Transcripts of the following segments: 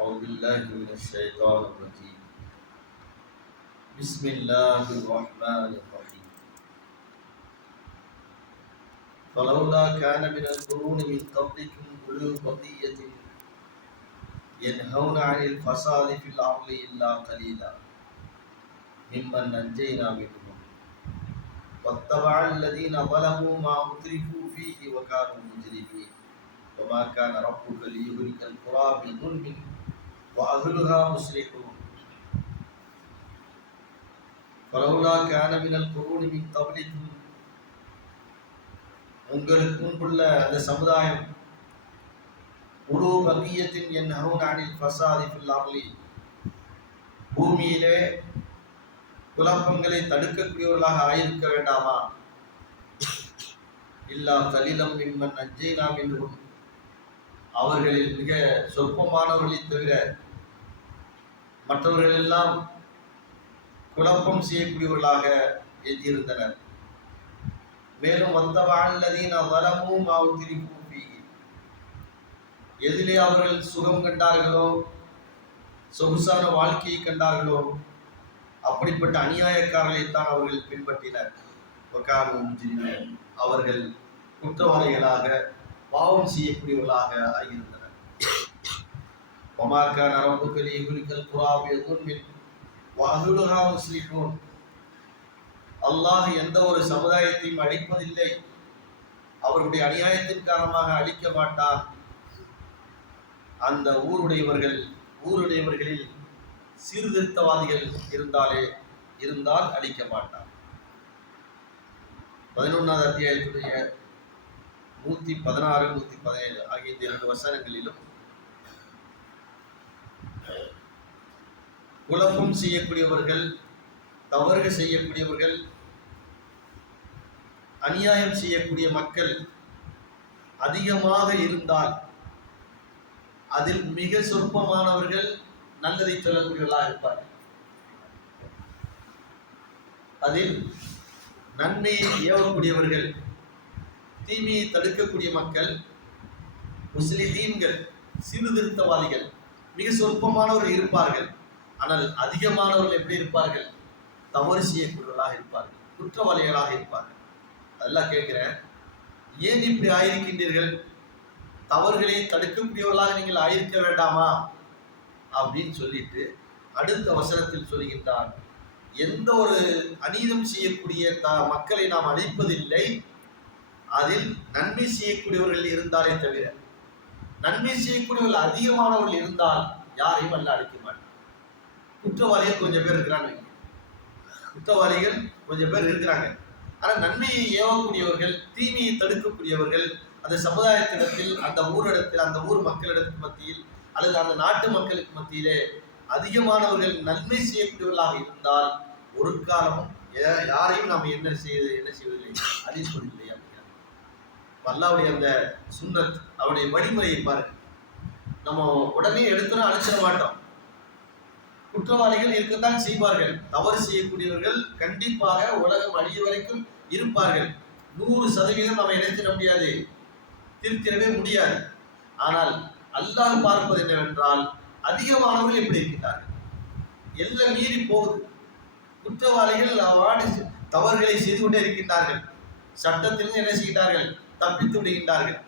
أعوذ بالله من الشيطان الرجيم. بسم الله الرحمن الرحيم. فلولا كان من القرون من قبلكم أولو بقية ينهون عن الفساد في الأرض إلا قليلا ممن نجينا منهم. واتبع الذين ظلموا ما أترفوا فيه وكانوا مجرمين. وما كان ربك ليهلك القرى بظلم وأهلها مصلحون فلولا كان من القرون من قبلكم உங்களுக்கு முன்புள்ள அந்த சமுதாயம் முழு பக்கியத்தின் என் அனில் ஃபசாதி ஃபில் அர்லி பூமியிலே குழப்பங்களை தடுக்கக்கூடியவர்களாக ஆயிருக்க வேண்டாமா இல்லா கலிலம் மின்மன் அஞ்சைனா மின்னும் அவர்களில் மிக சொற்பமானவர்களை தவிர மற்றவர்கள் எல்லாம் குழப்பம் செய்யக்கூடியவர்களாக எஞ்சியிருந்தனர் மேலும் வந்தவாழ்லதீன வலமும் கூப்பி எதிலே அவர்கள் சுகம் கண்டார்களோ சொகுசான வாழ்க்கையை கண்டார்களோ அப்படிப்பட்ட அநியாயக்காரர்களைத்தான் அவர்கள் பின்பற்றினர். அவர்கள் குற்றவாளிகளாக பாவம் செய்யக்கூடியவர்களாக ஆகியிருந்தனர் ஒமாக்கா நரம்புகள் இகுலிக்கல் குராபிய துன்மின் வாகுலுகா அல்லாஹ் எந்த ஒரு சமுதாயத்தையும் அழிப்பதில்லை. அவருடைய அநியாயத்தின் காரணமாக அழிக்க மாட்டார் அந்த ஊருடையவர்கள் ஊருடையவர்களில் சீர்திருத்தவாதிகள் இருந்தாலே இருந்தால் அழிக்க மாட்டார் பதினொன்றாவது அத்தியாயத்துடைய நூத்தி பதினாறு நூத்தி பதினேழு ஆகிய இந்த இரண்டு வசனங்களிலும் குழப்பம் செய்யக்கூடியவர்கள் தவறு செய்யக்கூடியவர்கள் அநியாயம் செய்யக்கூடிய மக்கள் அதிகமாக இருந்தால் அதில் மிக சொற்பமானவர்கள் நல்லதை சொல்லக்கூடியவர்களாக இருப்பார்கள். அதில் நன்மையை ஏவக்கூடியவர்கள் தீமையை தடுக்கக்கூடிய மக்கள் முஸ்லிஹீன்கள் சீர்திருத்தவாதிகள் மிக சொற்பமானவர்கள் இருப்பார்கள். ஆனால் அதிகமானவர்கள் எப்படி இருப்பார்கள்? தவறு செய்யக்கூடியவர்களாக இருப்பார்கள். குற்றவாளிகளாக இருப்பார்கள். அதெல்லாம் கேட்கிறேன். ஏன் இப்படி ஆயிருக்கின்றீர்கள்? தவறுகளை தடுக்கக்கூடியவர்களாக நீங்கள் ஆயிருக்க வேண்டாமா? அப்படின்னு சொல்லிட்டு அடுத்த வசனத்தில் சொல்கின்றான். எந்த ஒரு அநீதம் செய்யக்கூடிய த மக்களை நாம் அழிப்பதில்லை. அதில் நன்மை செய்யக்கூடியவர்கள் இருந்தாலே தவிர நன்மை செய்யக்கூடியவர்கள் அதிகமானவர்கள் இருந்தால் யாரையும் அல்ல அழிக்க மாட்டார். குற்றவாளிகள் கொஞ்சம் பேர் இருக்கிறாங்க. குற்றவாளிகள் கொஞ்சம் பேர் இருக்கிறாங்க. ஆனால் நன்மையை ஏவக்கூடியவர்கள் தீமையை தடுக்கக்கூடியவர்கள் அந்த சமுதாயத்திடத்தில் அந்த ஊரிடத்தில் அந்த ஊர் மக்களிடத்துக்கு மத்தியில் அல்லது அந்த நாட்டு மக்களுக்கு மத்தியிலே அதிகமானவர்கள் நன்மை செய்யக்கூடியவர்களாக இருந்தால் ஒரு காலமும் யாரையும் நாம் என்ன செய்வது என்ன செய்வதில்லை? அழிப்பதில்லை. அப்படின்னா அல்லாவுடைய அந்த சுண்ணத் அவருடைய வழிமுறையை பாருங்க. நம்ம உடனே எடுத்துனா அழிச்சிட மாட்டோம். குற்றவாளிகள் இருக்கத்தான் செய்வார்கள். தவறு செய்யக்கூடியவர்கள் கண்டிப்பாக உலகம் அழிய வரைக்கும் இருப்பார்கள். நூறு சதவீதம் நம்ம இணைத்திட முடியாது. திருத்திடவே முடியாது. ஆனால் அல்லாஹ் பார்ப்பது என்னவென்றால் அதிகமானவர்கள் எப்படி இருக்கிறார்கள் எல்லாம் மீறி போகுது. குற்றவாளிகள் வாடி தவறுகளை செய்து கொண்டே இருக்கின்றார்கள். சட்டத்திலிருந்து என்ன செய்கிறார்கள் தப்பித்து விடுகின்றார்கள்.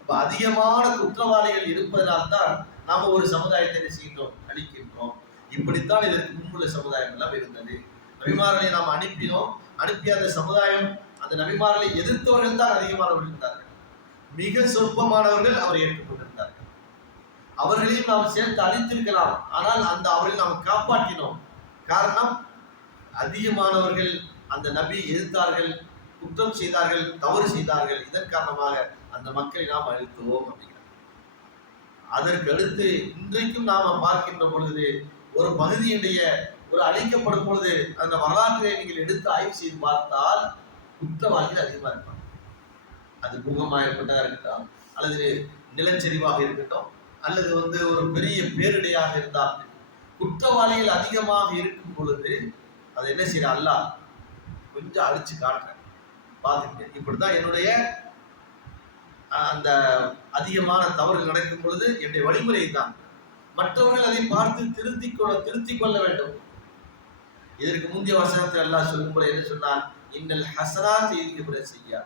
அப்ப அதிகமான குற்றவாளிகள் இருப்பதனால் தான் நாம ஒரு சமுதாயத்தை என்ன செய்கின்றோம்? அளிக்கின்றோம் இப்படித்தான் இதற்கு முன்புள்ள சமுதாயம் எல்லாம் இருந்தது. நபிமார்களை நாம் அனுப்பினோம். அனுப்பிய அந்த சமுதாயம் அந்த நபிமார்களை எதிர்த்தவர்கள் தான் அதிகமானவர்கள் இருந்தார்கள். மிக சொற்பமானவர்கள் அவரை ஏற்றுக்கொண்டிருந்தார்கள். அவர்களையும் நாம் சேர்த்து அழித்திருக்கலாம். ஆனால் அந்த அவரை நாம் காப்பாற்றினோம். காரணம் அதிகமானவர்கள் அந்த நபி எதிர்த்தார்கள். குற்றம் செய்தார்கள் தவறு செய்தார்கள் இதன் காரணமாக அந்த மக்களை நாம் அழித்துவோம் அப்படிங்கிறார். அதற்கு அடுத்து இன்றைக்கும் நாம பார்க்கின்ற பொழுது ஒரு பகுதியினுடைய ஒரு அழைக்கப்படும் பொழுது அந்த வரலாற்றை நீங்கள் எடுத்து ஆய்வு செய்து பார்த்தால் குற்றவாளிகள் அதிகமாக இருப்பாங்க. அது பூகமாக இருக்கட்டா இருக்கட்டும் அல்லது நிலச்சரிவாக இருக்கட்டும் அல்லது வந்து ஒரு பெரிய பேரிடையாக இருந்தால் குற்றவாளிகள் அதிகமாக இருக்கும் பொழுது அதை என்ன செய்யற அல்ல கொஞ்சம் அழிச்சு காட்டுறேன். பார்த்துக்கிட்டு. இப்படிதான் என்னுடைய அந்த அதிகமான தவறு நடக்கும் பொழுது என்னுடைய வழிமுறை தான் மற்றவர்கள் அதை பார்த்து திருத்திக் கொள்ள திருத்திக் கொள்ள வேண்டும். இதற்கு முந்தைய வசனத்தில் எல்லாம் சொல்லும் போல என்ன சொன்னார் இன்னல் ஹசனாத் இருக்கிற செய்யா.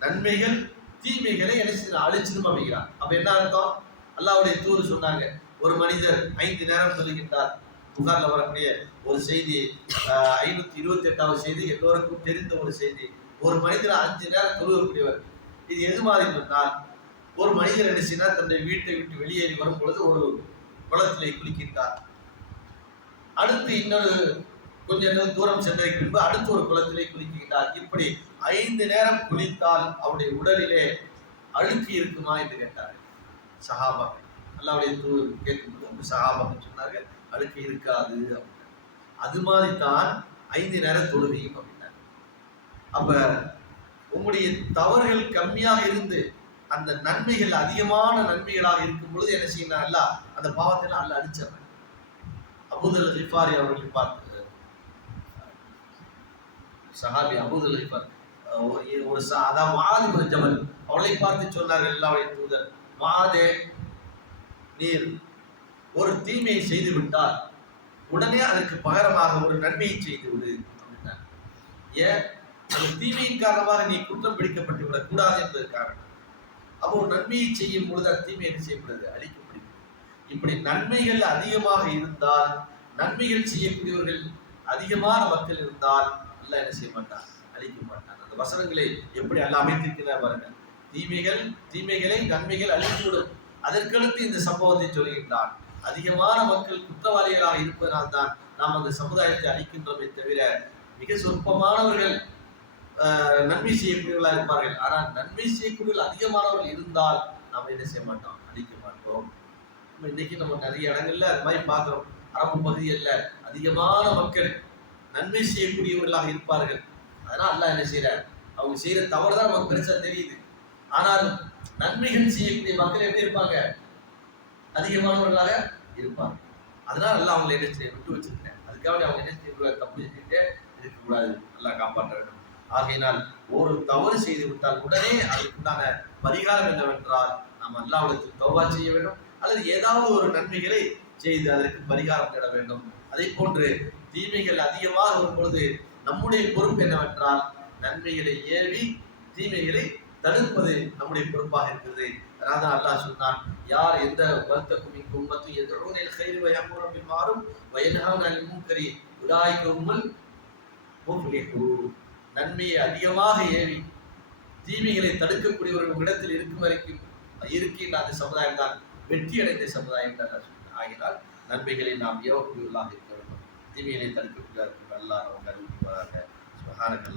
நன்மைகள் தீமைகளை என்ன அழிச்சிரும அழிச்சிடும் அப்ப என்ன அர்த்தம்? அல்லாவுடைய தூர் சொன்னாங்க ஒரு மனிதர் ஐந்து நேரம் சொல்லுகின்றார் புகாரில் வரக்கூடிய ஒரு செய்தி ஆஹ், ஐநூத்தி இருபத்தி எட்டாவது செய்தி எல்லோருக்கும் தெரிந்த ஒரு செய்தி. ஒரு மனிதர் அஞ்சு நேரம் தொழுகக்கூடியவர். இது எது மாதிரி சொன்னால் ஒரு மனிதர் என்ன தன்னை தன்னுடைய வீட்டை விட்டு வெளியேறி வரும் பொழுது ஒரு குளத்திலே குளிக்கின்றார். அடுத்து இன்னொரு கொஞ்சம் தூரம் சென்றதற்கு பின்பு அடுத்து ஒரு குளத்திலே குளிக்கின்றார். இப்படி ஐந்து நேரம் குளித்தால் அவருடைய உடலிலே அழுக்கு இருக்குமா என்று கேட்டார் சஹாபா அல்லாவுடைய தூ கேட்கும்போது சஹாபா சொன்னார்கள் அழுக்கு இருக்காது அது மாதிரி தான் ஐந்து நேர தொழுகையும் அப்படின்னார். அப்ப உங்களுடைய தவறுகள் கம்மியாக இருந்து அந்த நன்மைகள் அதிகமான நன்மைகளாக இருக்கும் பொழுது என்ன செய்யணும் அல்ல அந்த பாவத்தை அல்ல அடிச்சவன் அபுதல் ரிஃபாரி அவர்களை பார்த்து சஹாபி அபுதல் ரிஃபார் ஒரு- அதாவது மாது ஒரு அவளை பார்த்து சொன்னார்கள் எல்லாவுடைய தூதர் மாதே நீர் ஒரு தீமையை செய்து விட்டால் உடனே அதற்கு பகரமாக ஒரு நன்மையை செய்து விடு அப்படின்னார் ஏன்? அந்த தீமையின் காரணமாக நீ குற்றம் பிடிக்கப்பட்டு விடக்கூடாது என்பதற்காக அப்போ ஒரு நன்மையை செய்யும் பொழுது அந்த தீமை என்ன செய்யப்படுது? அழிக்கப்படுகிறது. இப்படி நன்மைகள் அதிகமாக இருந்தால் நன்மைகள் செய்யக்கூடியவர்கள் அதிகமான மக்கள் இருந்தால் எல்லாம் என்ன செய்ய மாட்டார் அழிக்க மாட்டார் அந்த வசனங்களை எப்படி எல்லாம் அமைத்திருக்கிறார் பாருங்கள் தீமைகள் தீமைகளை நன்மைகள் அழித்துவிடும். அதற்கடுத்து இந்த சம்பவத்தை சொல்கின்றான். அதிகமான மக்கள் குற்றவாளிகளாக இருப்பதனால் தான் நாம் அந்த சமுதாயத்தை அழிக்கின்றோமே தவிர மிக சொற்பமானவர்கள் நன்மை செய்யக்கூடியவர்களாக இருப்பார்கள். ஆனால் நன்மை செய்யக்கூடியவர்கள் அதிகமானவர்கள் இருந்தால் நாம் என்ன செய்ய மாட்டோம்? அழிக்க மாட்டோம். இன்னைக்கு நம்ம நிறைய இடங்கள்ல அது மாதிரி பார்க்குறோம். அரபு பகுதிகளில் அதிகமான மக்கள் நன்மை செய்யக்கூடியவர்களாக இருப்பார்கள். அதனால் அல்லா என்ன செய்யறார் அவங்க செய்யற தவறு தான் நமக்கு பெருசா தெரியுது. ஆனால் நன்மைகள் செய்யக்கூடிய மக்கள் எப்படி இருப்பாங்க? அதிகமானவர்களாக இருப்பாங்க. அதனால நல்லா அவங்களை என்ன செய்ய விட்டு வச்சிருக்கேன் அதுக்காக அவங்க என்ன செய்யக்கூடாது தப்பு செஞ்சுட்டே இருக்கக்கூடாது. நல்லா காப்பாற்ற வேண்டும். ஆகையினால் ஒரு தவறு செய்து விட்டால் உடனே அதுக்குண்டான பரிகாரம் என்னவென்றால் நாம் அல்லாவிடத்தில் தௌபா செய்ய வேண்டும். அல்லது ஏதாவது ஒரு நன்மைகளை செய்து அதற்கு பரிகாரம் தேட வேண்டும். அதே போன்று தீமைகள் அதிகமாக வரும்பொழுது நம்முடைய பொறுப்பு என்னவென்றால் நன்மைகளை ஏவி தீமைகளை தடுப்பது நம்முடைய பொறுப்பாக இருக்கிறது. அதனால அல்லாஹ் சொன்னான் யார் எந்த வருத்தக்கும் இங்கு எதிரும் எதிரோனில் கைது வயமுறம் மாறும் வயனான மூக்கரி கரி உலாய்க்கும்மல் நன்மையை அதிகமாக ஏவி தீமைகளை தடுக்கக்கூடியவர்கள் இடத்தில் இருக்கும் வரைக்கும் இருக்கின்ற அந்த சமுதாயம் தான் வெற்றி அடைந்த சமுதாயம் தான் ஆகினால் நன்மைகளை நாம் ஏவக்கூடியவர்களாக இருக்க வேண்டும். தீமைகளை தடுக்கக்கூடியவர்கள் நல்லா அவங்க அறிவிப்பார்கள்